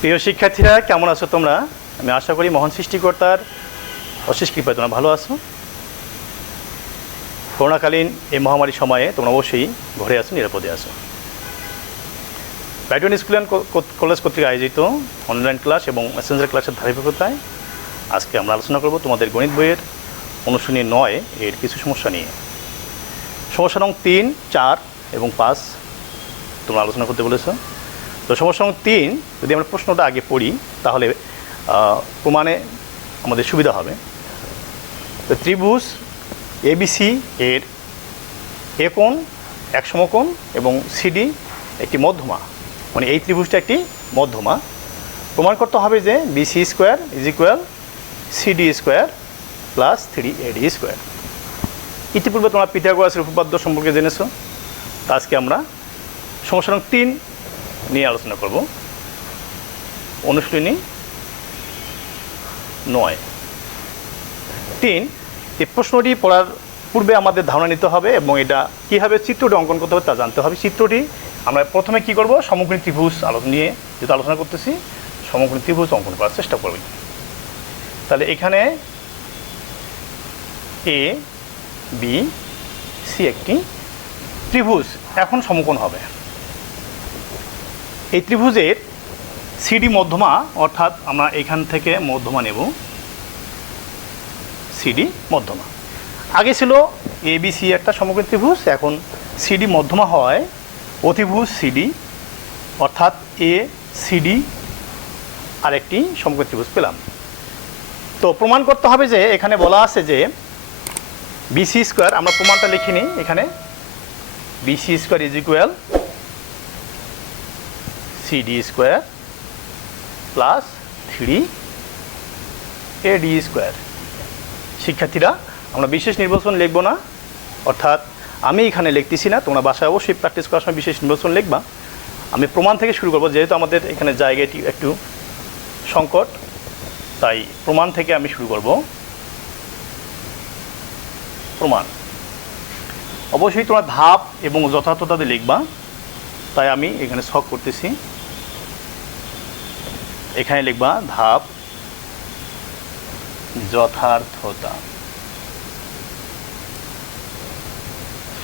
প্রিয় শিক্ষার্থীরা, কেমন আছো তোমরা? আমি আশা করি মহান সৃষ্টিকর্তার অশেষ কৃপায় তোমরা ভালো আছো। করোনাকালীন এই মহামারী সময়ে তোমরা অবশ্যই ঘরে আছো, নিরাপদে আছো। ব্রাইটন স্কুল অ্যান্ড কলেজ কর্তৃক আয়োজিত অনলাইন ক্লাস এবং মেসেঞ্জার ক্লাসের ধারাবাহিকতায় আজকে আমরা আলোচনা করব তোমাদের গণিত বইয়ের অনুশীলনী 9 এর কিছু সমস্যা নিয়ে। সমস্যা নং 3, 4 এবং 5 তোমরা আলোচনা করতে বলেছো। তো সমস্যা নং 3 যদি আমরা প্রশ্নটা আগে পড়ি তাহলে প্রমাণে আমাদের সুবিধা হবে। তো ত্রিভুজ এবিসি এর এ কোণ এক সমকোণ এবং সিডি একটি মধ্যমা, মানে এই ত্রিভুজটা একটি মধ্যমা। প্রমাণ করতে হবে যে BC square is equal CD square plus 3AD square. ইতিপূর্বে তোমরা পিথাগোরাসের উপপাদ্য সম্পর্কে জেনেছো। তা আজকে আমরা সমস্যা নং 3 নিয়ে আলোচনা করব। অনুশীলনী 9-3 এই প্রশ্নটি পড়ার পূর্বে আমাদের ধারণা নিতে হবে এবং এটা কীভাবে চিত্রটি অঙ্কন করতে হবে তা জানতে হবে। চিত্রটি আমরা প্রথমে কি করব, সমকোণী ত্রিভুজ নিয়ে যেটা আলোচনা করতেছি, সমকোণী ত্রিভুজ অঙ্কন করার চেষ্টা করব। তাহলে এখানে এ বি সি একটি ত্রিভুজ এখন সমকোণ হবে। এই ত্রিভুজের সিডি মধ্যমা, অর্থাৎ আমরা এখান থেকে মধ্যমা নেব, সিডি মধ্যমা। আগে ছিল এ বি সি একটা সমকোণী ত্রিভুজ, এখন সিডি মধ্যমা হয় অতিভুজ সিডি, অর্থাৎ এ সিডি আরেকটি সমকোণী ত্রিভুজ পেলাম। তো প্রমাণ করতে হবে যে এখানে বলা আছে যে বিসি স্কোয়ার, আমরা প্রমাণটা লিখিনি এখানে, BC square is equal CD square plus 3AD square. শিক্ষার্থীরা, আমরা বিশেষ নির্বাচন লিখব না, অর্থাৎ আমি এখানে লিখতেছি না, তোমরা বাসায় অবশ্যই প্র্যাকটিস করার সময় বিশেষ নির্বাচন লিখবা। আমি প্রমাণ থেকে শুরু করব, যেহেতু আমাদের এখানে জায়গাটি একটু সংকট, তাই প্রমাণ থেকে আমি শুরু করব। প্রমাণ অবশ্যই তোমরা ধাপ এবং যথার্থতাতে লিখবা, তাই আমি এখানে ছক করতেছি। এখানে লিখবা ধাপ যথার্থতা।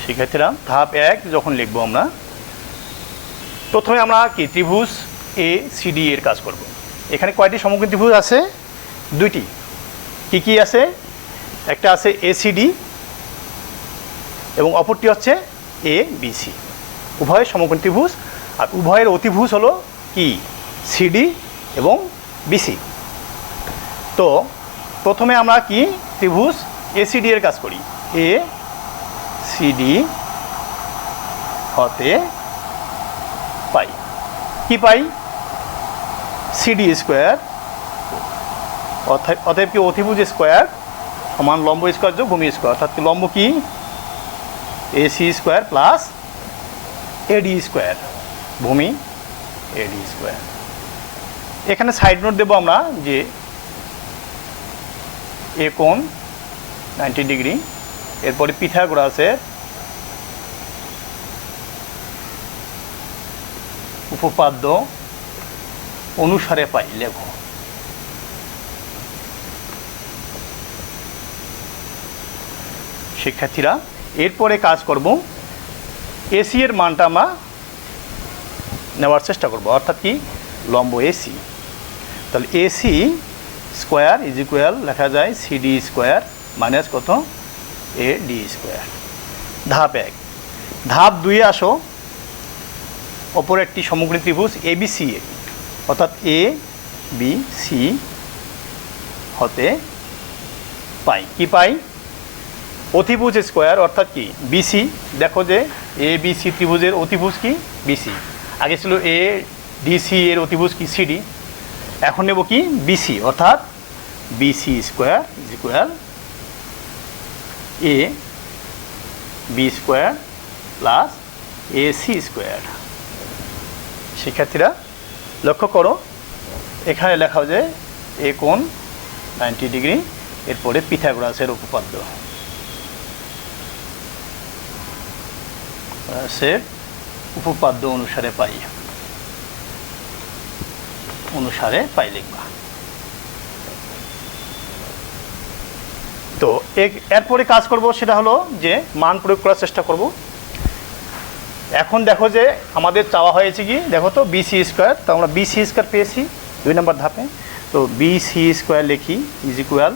শিক্ষার্থীরা, ধাপ 1 যখন লিখবো আমরা, প্রথমে আমরা কি ত্রিভুজ এ সিডি এর কাজ করব। এখানে কয়টি সমকোণী ত্রিভুজ আছে? 2টি। কি কি আছে? একটা আছে এসিডি এবং অপরটি হচ্ছে এ বিসি। উভয় সমকোণী ত্রিভুজ, আর উভয়ের অতিভুজ হলো কি সিডি এবং বিসি। তো প্রথমে আমরা কি ত্রিভুজ এসিডি এর কাজ করি। এ সিডি হতে পাই কি পাই? সিডি স্কোয়ার, অতএব কি অতিভুজ স্কোয়ার সমান লম্ব স্কোয়ার যোগ ভূমি স্কোয়ার, অর্থাৎ কি লম্ব কি এসি স্কোয়ার প্লাস এডি স্কোয়ার, ভূমি এডি স্কোয়ার। এখানে সাইড নোট দেবো আমরা যে এ কোণ 90 ডিগ্রি, এরপরে পিথাগোরাসের উপপাদ্য অনুসারে পাই লেখো। শিক্ষার্থীরা, এরপরে কাজ করব, এসি এর মানটা আমরা নেওয়ার চেষ্টা করব, অর্থাৎ কি লম্ব এসি। তাহলে এসি স্কোয়ার ইজ ইকুয়াল লেখা যায় সিডি স্কোয়ার মাইনাস কত এডি স্কোয়ার। ধাপ 1। ধাপ 2-এ আসো, অপর একটি সমকোণী ত্রিভুজ এবিসি, অর্থাৎ এ বি সি হতে পাই কি পাই? অতিভুজ স্কোয়ার, অর্থাৎ কি বিসি। দেখো যে এ বি সি ত্রিভুজের অতিভুজ কি বিসি। আগে ছিল এ ডিসি এর অতিভুজ কি সিডি, এখন নেব কি বিসি, অর্থাৎ BC square is equal A B square plus AC square. শিক্ষার্থীরা, লক্ষ্য করো এখানে লেখা যে এ কোণ 90 ডিগ্রি, এরপরে পিথাগোরাসের উপপাদ্য অনুসারে পাই। অনুসারে পাই লিখবা। তো এরপরে কাজ করব সেটা হলো যে মান প্রয়োগ করার চেষ্টা করব। এখন দেখো যে আমাদের চাওয়া হয়েছে কি, দেখো তো বিসি স্কোয়ার, তো আমরা বিসি স্কোয়ার পেয়েছি 2 নম্বর ধাপে। তো বিসি স্কোয়ার লিখি ইজ ইকুয়াল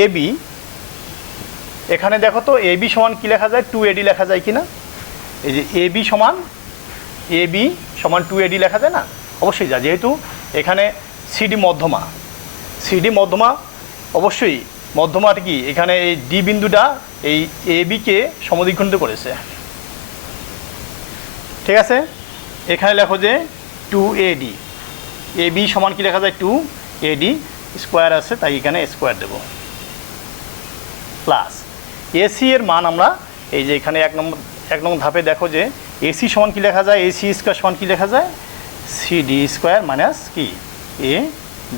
এ বি, এখানে দেখো তো এ বি সমান কী লেখা যায়, 2AD লেখা যায় কি না? এই যে এ বি সমান 2AD লেখা যায় না? অবশ্যই যায়, যেহেতু এখানে সিডি মধ্যমা, অবশ্যই মধ্যমাটা কি, এখানে এই ডি বিন্দুটা এই এ বিকে সমদ্বিখণ্ডিত করেছে, ঠিক আছে? এখানে লেখো যে 2AD, এ বি সমান কি লেখা যায় 2AD, স্কোয়ার আছে তাই এখানে স্কোয়ার দেব, প্লাস এসি এর মান আমরা এই যে এখানে এক নম্বর ধাপে দেখো যে এসি সমান কি লেখা যায়, এসি স্কোয়ার সমান কি লেখা যায়, সিডি স্কোয়ার মাইনাস কি এ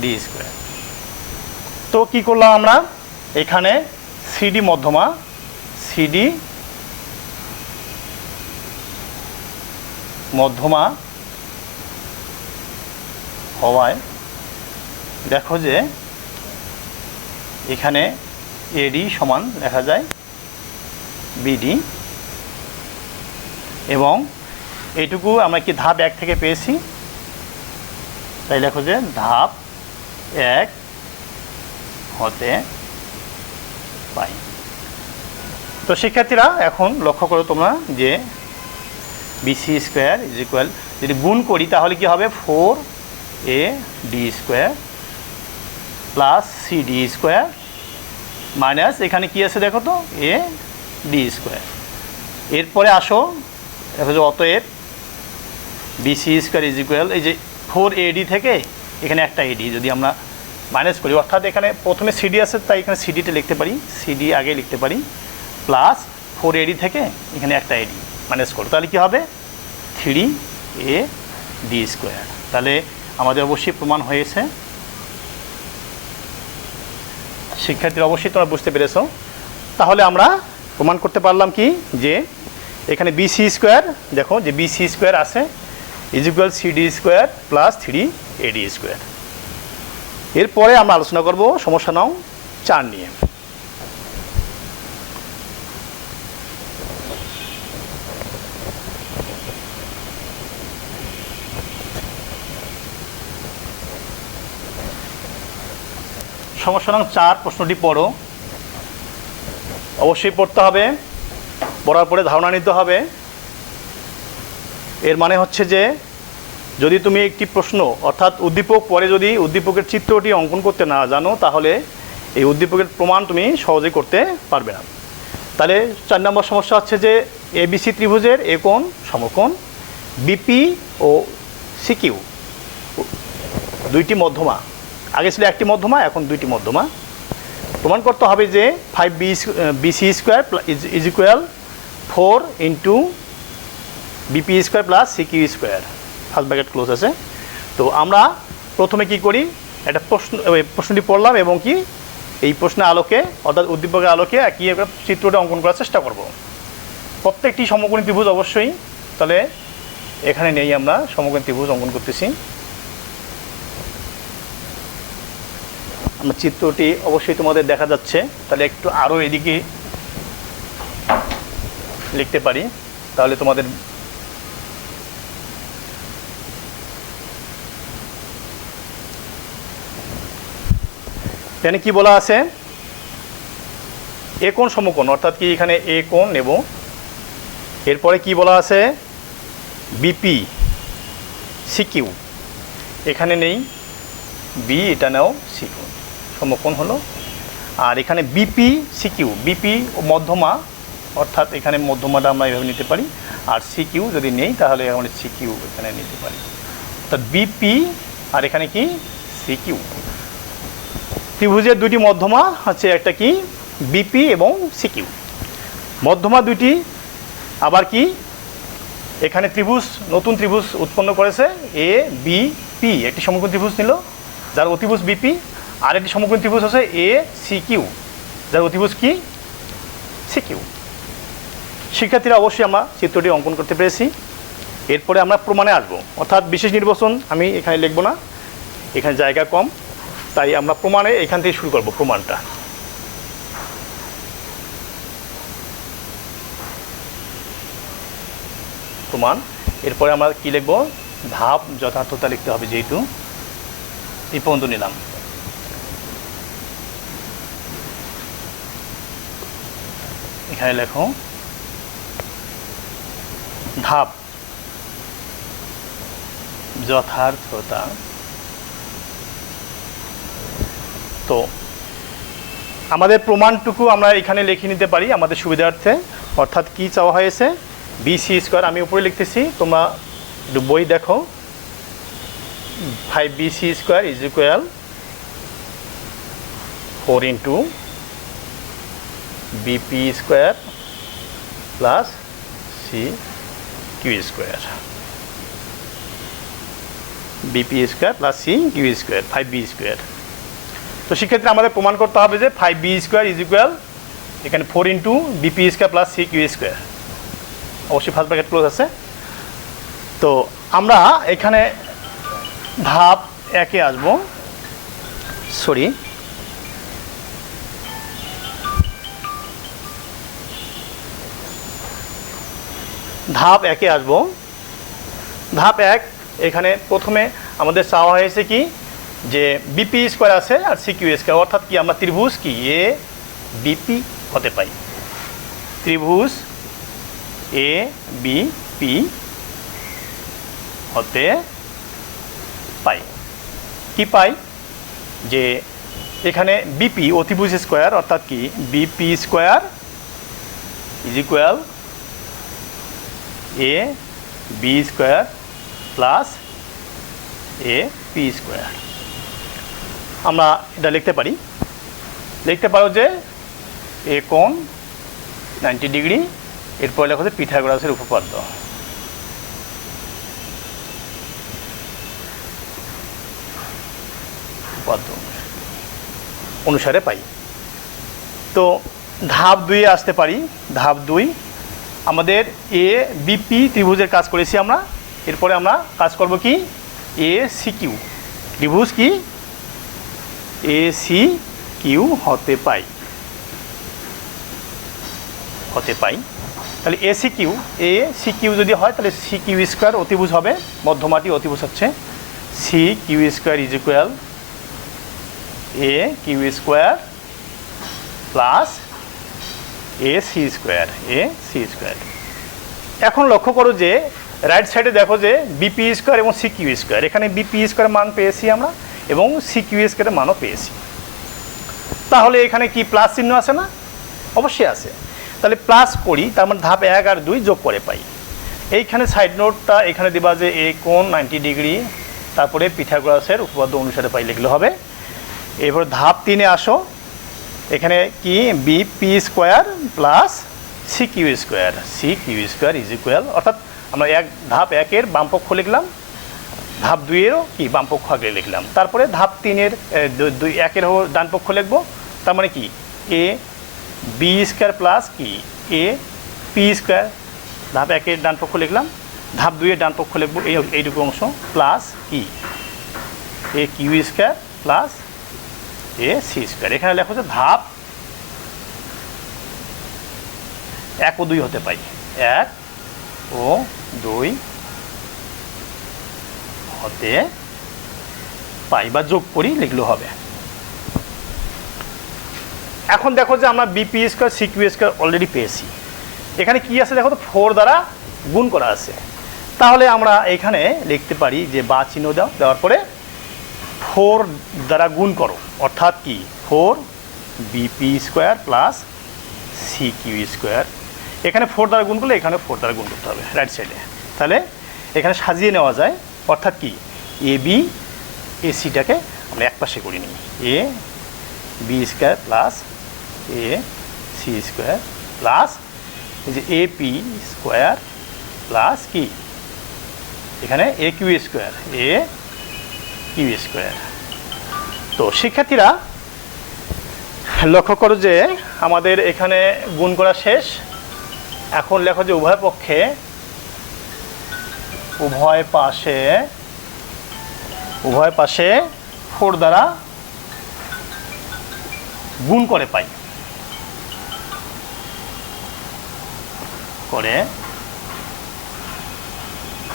ডি স্কোয়ার। তো কি করলাম আমরা, এখানে সিডি মধ্যমা হওয়ায় দেখো যে এখানে এডি সমান লেখা যায় বিডি, এবং এইটুকু আমরা কি ধাপ 1 থেকে পেয়েছি, তাই লেখো যে ধাপ 1 হতে পাই। তো শিক্ষার্থীরা এখন লক্ষ্য করো তোমরা যে বিসি স্কোয়ার ইজ ইকুয়াল, যদি গুণ করি তাহলে কি হবে 4AD square plus CD square minus এখানে কি আছে দেখো তো AD স্কোয়ার। এরপরে আসো দেখো যে অতএব বিসি স্কোয়ার ইজ ইকুয়াল, এই যে 4AD থেকে এখানে একটা AD যদি আমরা মাইনাস করি, অর্থাৎ এখানে প্রথমে সিডি আছে তাই এখানে সিডিটা লিখতে পারি, সিডি আগে লিখতে পারি, প্লাস 4AD থেকে এখানে একটা AD মাইনাস করো, তাহলে কী হবে 3AD স্কোয়ার। তাহলে আমাদের অবশ্যই প্রমাণ হয়েছে। শিক্ষার্থীরা অবশ্যই তোমরা বুঝতে পেরেছো। তাহলে আমরা প্রমাণ করতে পারলাম কি যে এখানে বিসি স্কোয়ার, দেখো যে বিসি স্কোয়ার আছে is equal CD square plus 3AD square. এরপরে আমরা আলোচনা করব সমস্যা নং 4 নিয়ে। সমস্যা নং 4 প্রশ্নটি পড়ো, অবশ্যই পড়তে হবে, পড়ার পরে ধারণা নিতে হবে। এর মানে হচ্ছে যে যদি তুমি একটি প্রশ্ন অর্থাৎ উদ্দীপক পরে যদি উদ্দীপকের চিত্রটি অঙ্কন করতে না জানো তাহলে এই উদ্দীপকের প্রমাণ তুমি সহজে করতে পারবে না। তাহলে 4 নম্বর সমস্যা হচ্ছে যে এবিসি ত্রিভুজের একোণ সমকোণ বিপি ও সিকিউ দুইটি মধ্যমা, আগে ছিল একটি মধ্যমা এখন দুইটি মধ্যমা, প্রমাণ করতে হবে যে 5BC square is equal 4 into BP square plus CQ square, first bracket close আছে। তো আমরা প্রথমে কি করি, একটা প্রশ্নটি পড়লাম এবং কি এই প্রশ্নের আলোকে অর্থাৎ উদ্দীপকের আলোকে কি একটা চিত্রটা অঙ্কন করার চেষ্টা করব। প্রত্যেকটি সমকোণী ত্রিভুজ অবশ্যই, তাহলে এখানে নেই আমরা সমকোণী ত্রিভুজ অঙ্কন করতেছি। আমরা চিত্রটি অবশ্যই তোমাদের দেখা যাচ্ছে, তাহলে একটু আরও এদিকে লিখতে পারি তাহলে তোমাদের এখানে কি বলা আছে, একোণ সমকোণ অর্থাৎ কি এখানে এ কোণ নেব, এরপরে কি বলা আছে বিপি সিকিউ, এখানে নেই বি, এটা নাও সিকিউ, সমকোণ হলো। আর এখানে বিপি সিকিউ, বিপি মধ্যমা অর্থাৎ এখানে মধ্যমাটা আমরা এভাবে নিতে পারি, আর সিকিউ যদি নেই তাহলে আমরা সিকিউ এখানে নিতে পারি, অর্থাৎ বিপি আর এখানে কি সিকিউ। ত্রিভুজের দুটি মধ্যমা হচ্ছে একটা কি বিপি এবং সিকিউ, মধ্যমা দুটি আবার কি এখানে ত্রিভুজ নতুন ত্রিভুজ উৎপন্ন করেছে এ বি পি, একটি সমকোণ ত্রিভুজ নিল যার অতিভুজ বিপি, আর একটি সমকোণ ত্রিভুজ হচ্ছে এ সিকিউ যার অতিভুজ কি সিকিউ। শিক্ষার্থীরা অবশ্যই আমরা চিত্রটি অঙ্কন করতে পেরেছি। এরপরে আমরা প্রমাণে আসবো, অর্থাৎ বিশেষ নির্বাচন আমি এখানে লিখব না, এখানে জায়গা কম, তাই আমরা প্রমাণে এখান থেকে শুরু করব প্রমাণটা। প্রমাণ, এরপরে আমরা কি লিখব, ধাপ যথার্থতা লিখতে হবে, যেহেতু এই পর্যন্ত নিলাম। এখানে লেখো ধাপ যথার্থতা। তো আমাদের প্রমাণটুকু আমরা এখানে লিখে নিতে পারি আমাদের সুবিধার্থে। অর্থাৎ কি চাওয়া হয়েছে, বিসি স্কোয়ার, আমি উপরে লিখতেছি, তোমরা একটু বই দেখো। 5bc square is equal 4 into BP square plus C Q square, BP square plus C Q square, 5b square. তো সেক্ষেত্রে আমাদের প্রমাণ করতে হবে যে 5b স্কোয়ার ইজ ইকুয়াল এখানে 4 into BP square plus C Q square, অবশ্যই ফার্স্ট ব্র্যাকেট ক্লোজ আছে। তো আমরা এখানে ধাপ 1-এ আসব, সরি ধাপ 1-এ আসব। ধাপ 1, এখানে প্রথমে আমাদের চাওয়া হয়েছে কি, যে বিপি স্কোয়ার আছে আর সি কিউ স্কোয়ার, অর্থাৎ কি আমরা ত্রিভুজ কি এ বিপি হতে পাই, ত্রিভুজ এ বিপি হতে পাই। কি পাই, যে এখানে বিপি অতিভুজ স্কোয়ার, অর্থাৎ কি BP square is equal A B square plus A P square. আমরা এটা লিখতে পারি, লিখতে পারো যে এ কোণ 90 ডিগ্রি, এরপর লেখা হচ্ছে পিথাগোরাসের উপপাদ্য। অনুসারে পাই। তো ধাপ 2-এ আসতে পারি। ধাপ 2, আমাদের এ বিপি ত্রিভুজের কাজ করেছি আমরা, এরপরে আমরা কাজ করব কি এ সি কিউ ত্রিভুজ কি এ সি কিউ হতে পাই, তাহলে এ সি কিউ যদি হয় তাহলে সি কিউ স্কোয়ার অতিভুজ হবে, মধ্যমাটি অতিভুজ হচ্ছে C Q square is equal A Q square plus A C square. এখন লক্ষ্য করো যে রাইট সাইডে দেখো যে বিপি স্কোয়ার এবং সি কিউ স্কোয়ার, এখানে বিপি স্কোয়ার মান পেয়েছি আমরা এবং সি কিউ স্কোয়ারের মানও পেয়েছি। তাহলে এখানে কি প্লাস চিহ্ন আছে না? অবশ্যই আছে। তাহলে প্লাস করি, তার মানে ধাপ 1 আর 2 যোগ করে পাই। এইখানে সাইড নোটটা এখানে দেবা যে এ কোণ 90 ডিগ্রি, তারপরে পিথাগোরাসের উপপাদ্য অনুসারে পাই লিখলে হবে। এবার ধাপ 3-এ আসো, এখানে কি BP square plus C Q square is equal, অর্থাৎ আমরা ধাপ 1-এর বামপক্ষ লিখলাম, ধাপ 2-এরও কি বামপক্ষ আগে লিখলাম, তারপরে ধাপ 3-এর 1-এর ডান পক্ষ লিখব। তার মানে কি এ বি স্কোয়ার প্লাস কি এ পি স্কোয়ার, ধাপ 1-এর ডান পক্ষ লিখলাম, ধাপ 2-এর ডান পক্ষ লিখব এইটুকু অংশ, প্লাস কি A Q square plus A C square. এখানে লেখা হচ্ছে ধাপ 1 ও 2 হতে পাই, 1 ও 2 হতে পাই, বা যোগ করি লিখলেও হবে। এখন দেখো যে আমরা BP square C Q square already পেয়েছি। এখানে কি আছে দেখো তো, 4 দ্বারা গুণ করা আছে। তাহলে আমরা এখানে লিখতে পারি যে বা চিহ্ন দেওয়ার পরে 4 দ্বারা গুণ করো, অর্থাৎ কি 4 BP square plus C Q square. এখানে 4 দ্বারা গুণ করলে এখানে 4 দ্বারা গুণ করতে হবে রাইট সাইডে। তাহলে এখানে সাজিয়ে নেওয়া যায়, অর্থাৎ কি এ বি এ সিটাকে আমরা এক পাশে করি নিই, A B square plus A C square plus এই যে এ পি স্কোয়ার প্লাস কি এখানে এ কিউ স্কোয়ার তো শিক্ষার্থীরা লক্ষ্য করো যে আমাদের এখানে গুণ করা শেষ। এখন লেখো যে উভয় পাশে 4 দ্বারা গুণ করে পাই, করে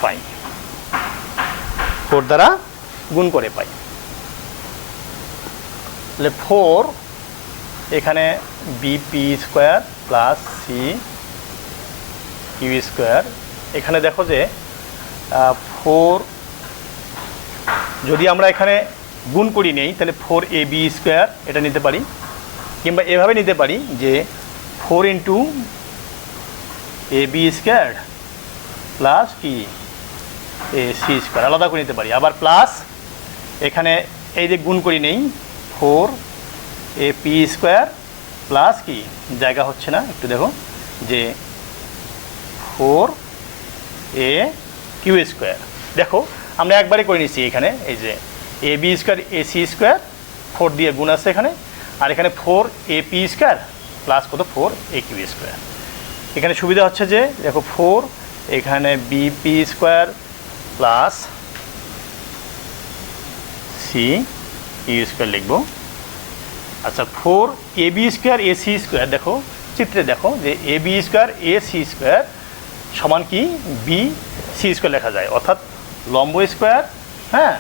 পাই, 4 দ্বারা গুণ করে পাই। তাহলে 4 এখানে BP square plus C Q square, এখানে দেখো যে 4 যদি আমরা এখানে গুণ করি নেই তাহলে 4ab স্কোয়ার এটা নিতে পারি, কিংবা এভাবে নিতে পারি যে 4 ইন্টু ab স্কোয়ার প্লাস কি সি স্কোয়ার, আলাদা করে নিতে পারি। আবার প্লাস এখানে এই যে গুণ করি নেই 4ap স্কোয়ার প্লাস কি, জায়গা হচ্ছে না, একটু দেখো যে 4aq স্কোয়ার। দেখো আমরা একবারে করে নিচ্ছি, এখানে এই যে ab স্কোয়ার ac স্কোয়ার 4 দিয়ে গুণ আছে এখানে, আর এখানে 4ap স্কোয়ার প্লাস কত 4aq স্কোয়ার। এখানে সুবিধা হচ্ছে যে দেখো 4 এখানে BP square plus C U square লিখবো। আচ্ছা 4ab স্কোয়ার ac স্কোয়ার, দেখো চিত্রে দেখো যে ab স্কোয়ার ac স্কোয়ার সমান কি বি সি স্কোয়ার লেখা যায়, অর্থাৎ লম্ব স্কোয়ার হ্যাঁ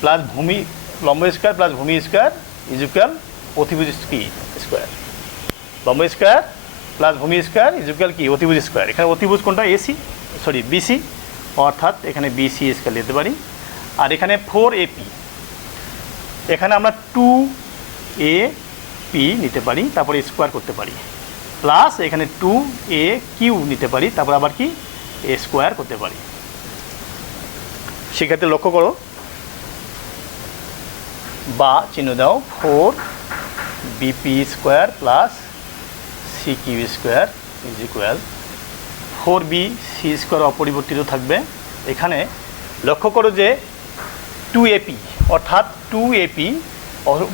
প্লাস ভূমি, লম্ব স্কোয়ার প্লাস ভূমি স্কোয়ার ইজ ইকুয়াল অতিভুজ কি স্কোয়ার, লম্ব স্কোয়ার প্লাস ভূমি স্কোয়ার ইজ ইকুয়াল কি অতিভুজ স্কোয়ার। এখানে অতিভুজ কোনটা এসি, সরি বিসি, অর্থাৎ এখানে বিসি স্কোয়ার নিতে পারি। আর এখানে 4ap, এখানে আমরা 2ap নিতে পারি, তারপরে স্কোয়ার করতে পারি, প্লাস এখানে 2aq নিতে পারি, তারপর আবার কি এ স্কোয়ার করতে পারি। সেক্ষেত্রে লক্ষ্য করো বা চিহ্ন দাও 4bp square plus cq square is equal 4b C square অপরিবর্তিত থাকবে। এখানে লক্ষ্য করো যে 2ap, অর্থাৎ 2ap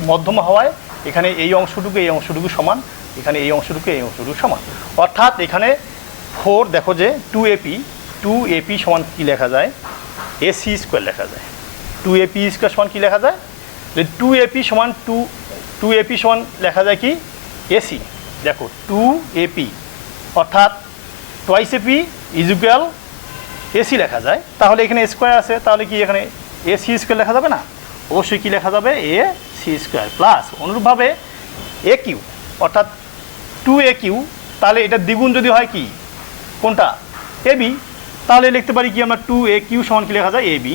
মধ্যমা হওয়ায় এখানে এই অংশটুকু সমান, এখানে এই অংশটুকু সমান, অর্থাৎ এখানে 4 দেখো যে 2ap সমান কী লেখা যায় ac স্কোয়ার লেখা যায়। 2ap স্কোয়ার সমান কী লেখা যায়, 2ap সমান 2ap সমান লেখা যায় কি ac, দেখো 2ap অর্থাৎ twice ap is equal ac লেখা যায়। তাহলে এখানে স্কোয়ার আছে, তাহলে কি এখানে ac স্কোয়ার লেখা যাবে না, অবশ্যই কি লেখা যাবে ac স্কোয়ার প্লাস অনুরূপভাবে aq, অর্থাৎ 2aq, তাহলে এটা দ্বিগুণ যদি হয় কি কোনটা ab, তাহলে লিখতে পারি কি আমরা 2aq সমান কি লেখা যায় ab,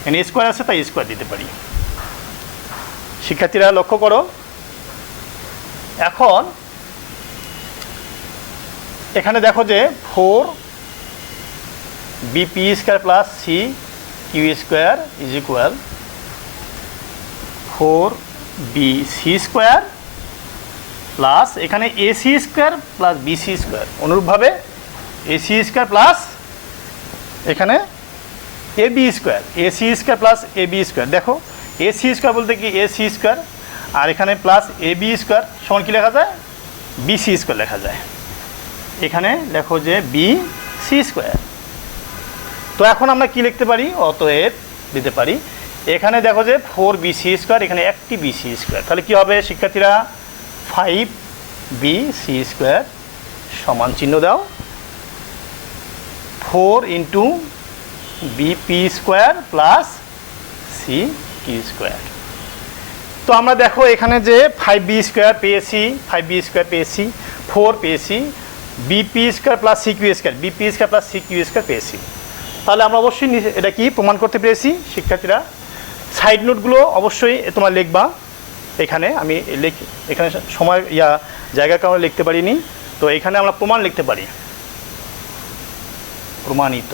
এখানে স্কোয়ার আছে তাই স্কোয়ার দিতে পারি। শিক্ষার্থীরা লক্ষ্য করো, এখন এখানে দেখো যে 4bp square plus C Q square is equal 4bc square plus এখানে AC square plus BC square, অনুরূপভাবে এসি স্কোয়ার প্লাস এখানে AB square, AC square plus AB square. দেখো এসি স্কোয়ার বলতে কি এসি স্কোয়ার, আর এখানে প্লাস এবি স্কোয়ার সমান কী লেখা যায় বিসি স্কোয়ার লেখা যায়। এখানে দেখো যে বিসি স্কোয়ার। তো এখন আমরা কি লিখতে পারি, অতএব দিতে পারি এখানে দেখো যে 4bc স্কোয়ার, এখানে একটি বিসি স্কোয়ার, তাহলে কী হবে শিক্ষার্থীরা 5bc স্কোয়ার সমান চিহ্ন দাও 4 into BP square plus C Q square. তো আমরা দেখো এখানে যে 5b স্কোয়ার পেয়েছি, 5b স্কোয়ার পেয়েছি, 4 পেয়েছি, BP square plus C Q square, BP square plus C Q square পেয়েছি। তাহলে আমরা অবশ্যই এটা কি প্রমাণ করতে পেরেছি। শিক্ষার্থীরা সাইড নোটগুলো অবশ্যই তোমরা লিখবা, এখানে আমি এখানে সময় জায়গার কারণে লিখতে পারিনি, তো এখানে আমরা প্রমাণ লিখতে পারি, প্রমাণিত।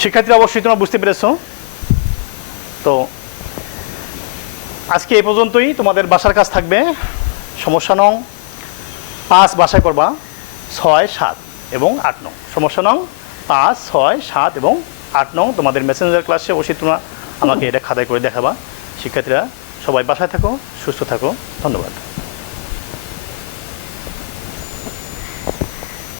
শিক্ষার্থীরা অবশ্যই তোমরা বুঝতে পেরেছো। তো আজকে এই পর্যন্তই, তোমাদের বাসার কাজ থাকবে সমস্যা নং 5 বাসায় করবা 6, 7 এবং 8 নং। সমস্যা নং 5, 6, 7 এবং 8 নং তোমাদের মেসেঞ্জার ক্লাসে অবশ্যই তোমরা আমাকে এটা খাতায় করে দেখাবা। শিক্ষার্থীরা সবাই বাসায় থাকো, সুস্থ থাকো, ধন্যবাদ।